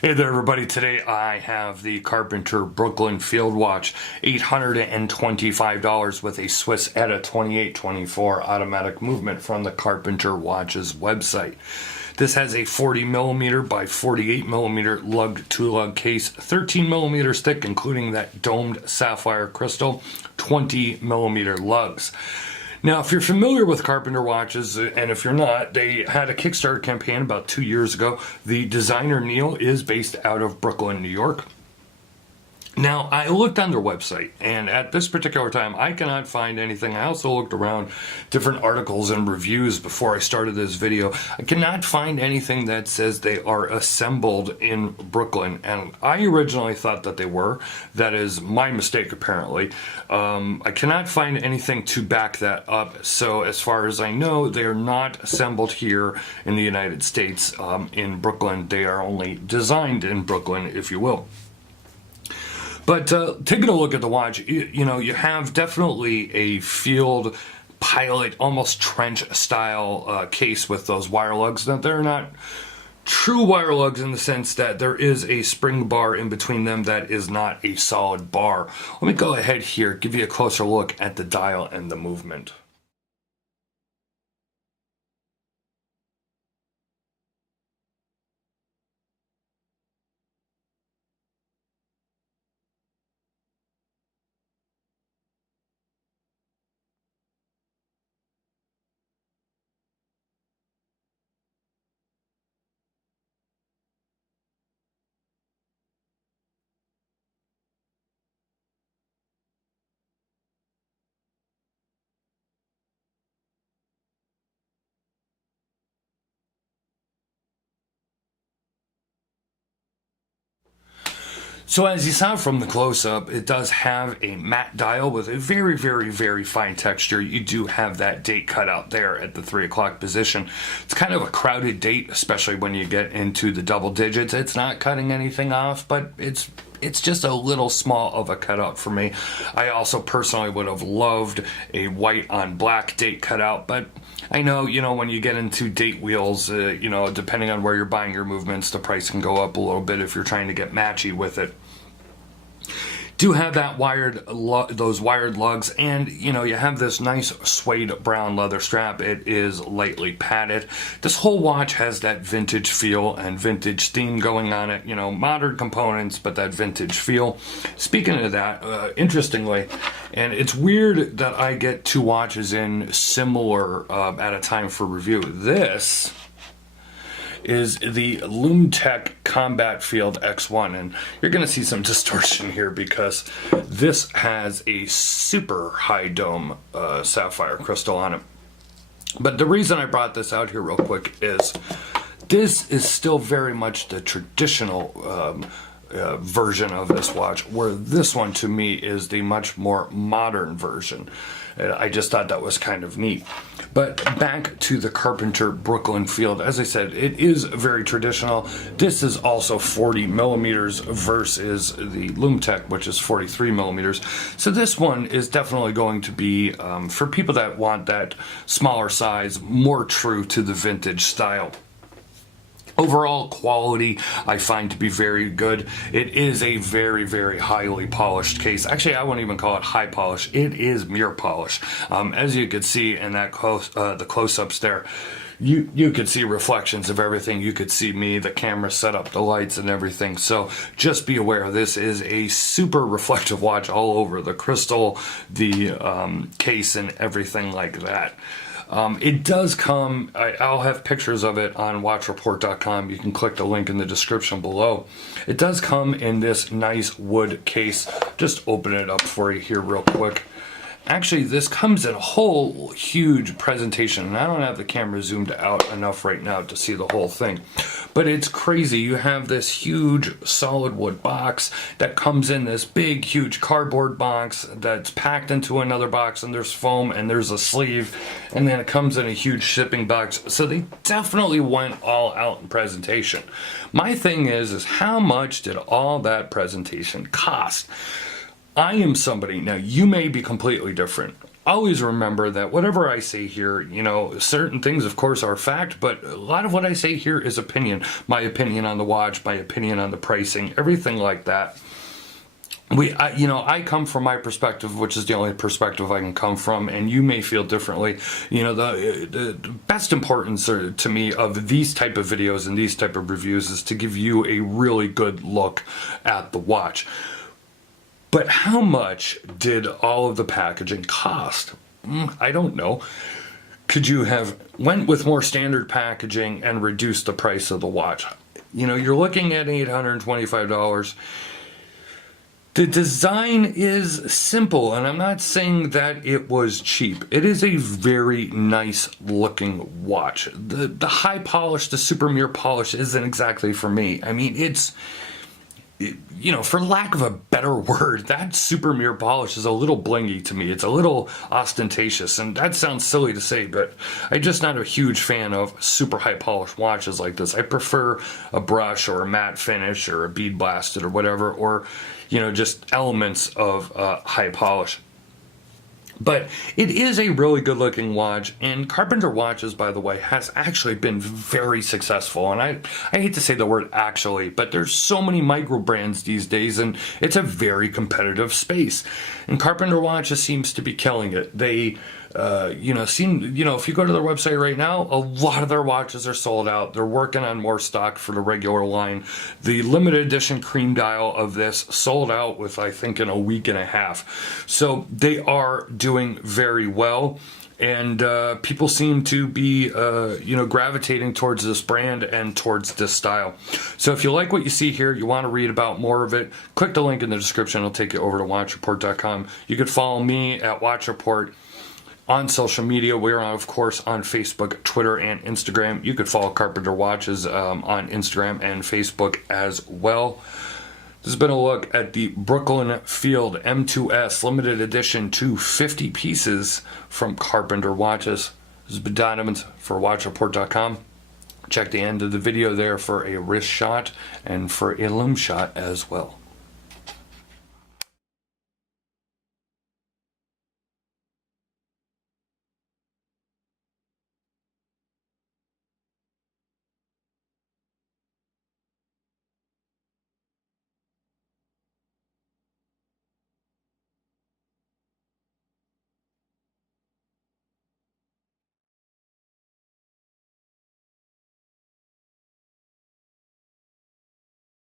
Hey there everybody, today I have the Carpenter Brooklyn Field Watch, $825 with a Swiss Eta 2824 automatic movement from the Carpenter Watches website. This has a 40mm by 48mm lugged two-lug case, 13mm thick including that domed sapphire crystal, 20mm lugs. Now, if you're familiar with Carpenter Watches, and if you're not, they had a Kickstarter campaign about 2 years ago. The designer, Neil, is based out of Brooklyn, New York. Now, I looked on their website, and at this particular time, I cannot find anything. I also looked around different articles and reviews before I started this video. I cannot find anything that says they are assembled in Brooklyn, and I originally thought that they were. That is my mistake, apparently. I cannot find anything to back that up, so as far as I know, they are not assembled here in the United States in Brooklyn. They are only designed in Brooklyn, if you will. But taking a look at the watch, you know, you have definitely a field pilot, almost trench style case with those wire lugs. Now, they're not true wire lugs in the sense that there is a spring bar in between them that is not a solid bar. Let me go ahead here, give you a closer look at the dial and the movement. So as you saw from the close-up, it does have a matte dial with a very, very, very fine texture. You do have that date cut out there at the 3 o'clock position. It's kind of a crowded date, especially when you get into the double digits. It's not cutting anything off, but it's just a little small of a cutout for me. I also personally would have loved a white on black date cutout, but I know, you know, when you get into date wheels, you know, depending on where you're buying your movements, the price can go up a little bit if you're trying to get matchy with it. Do have that those wired lugs, and you know, you have this nice suede brown leather strap. It is lightly padded. This whole watch has that vintage feel and vintage theme going on it. You know, modern components, but that vintage feel. Speaking of that, interestingly, and it's weird that I get two watches in similar at a time for review. This is the Lumtech Combat Field X1, and you're going to see some distortion here because this has a super high dome sapphire crystal on it. But the reason I brought this out here real quick is this is still very much the traditional version of this watch, where this one to me is the much more modern version. I just thought that was kind of neat. But back to the Carpenter Brooklyn Field, as I said, it is very traditional. This is also 40mm versus the Lumtech, which is 43mm. So this one is definitely going to be for people that want that smaller size, more true to the vintage style. Overall quality I find to be very good. It is a very, very highly polished case. Actually, I wouldn't even call it high polish. It is mirror polish. As you could see in that the close-ups there, you could see reflections of everything. You could see me, the camera set up, the lights and everything. So just be aware, this is a super reflective watch all over. The crystal, the case and everything like that. It does come, I'll have pictures of it on watchreport.com. You can click the link in the description below. It does come in this nice wood case. Just open it up for you here real quick. Actually, this comes in a whole huge presentation, and I don't have the camera zoomed out enough right now to see the whole thing. But it's crazy. You have this huge solid wood box that comes in this big, huge cardboard box that's packed into another box, and there's foam, and there's a sleeve, and then it comes in a huge shipping box. So they definitely went all out in presentation. My thing is how much did all that presentation cost? I am somebody, now you may be completely different. always remember that whatever I say here, you know, certain things, of course, are fact, but a lot of what I say here is opinion. My opinion on the watch, my opinion on the pricing, everything like that. I come from my perspective, which is the only perspective I can come from, and you may feel differently. You know, the best importance to me of these type of videos and these type of reviews is to give you a really good look at the watch. But how much did all of the packaging cost? I don't know. Could you have went with more standard packaging and reduced the price of the watch? You know, you're looking at $825. The design is simple, and I'm not saying that it was cheap. It is a very nice looking watch. The high polish, the super mirror polish isn't exactly for me. I mean, you know, for lack of a better word, that super mirror polish is a little blingy to me. It's a little ostentatious, and that sounds silly to say, but I'm just not a huge fan of super high polished watches like this. I prefer a brush or a matte finish or a bead blasted or whatever, or, you know, just elements of high polish. But it is a really good looking watch, and Carpenter Watches, by the way, has actually been very successful. And I hate to say the word actually, but there's so many micro brands these days, and it's a very competitive space. And Carpenter Watches seems to be killing it. They if you go to their website right now, a lot of their watches are sold out. They're working on more stock for the regular line. The limited edition cream dial of this sold out with, I think, in a week and a half. So they are doing very well. And people seem to be, gravitating towards this brand and towards this style. So if you like what you see here, you want to read about more of it, click the link in the description. It'll take you over to watchreport.com. You could follow me at Watch Report on social media. We're, of course, on Facebook, Twitter, and Instagram. You could follow Carpenter Watches on Instagram and Facebook as well. This has been a look at the Brooklyn Field M2S limited edition 250 pieces from Carpenter Watches. This has been Don Evans for WatchReport.com. Check the end of the video there for a wrist shot and for a limb shot as well.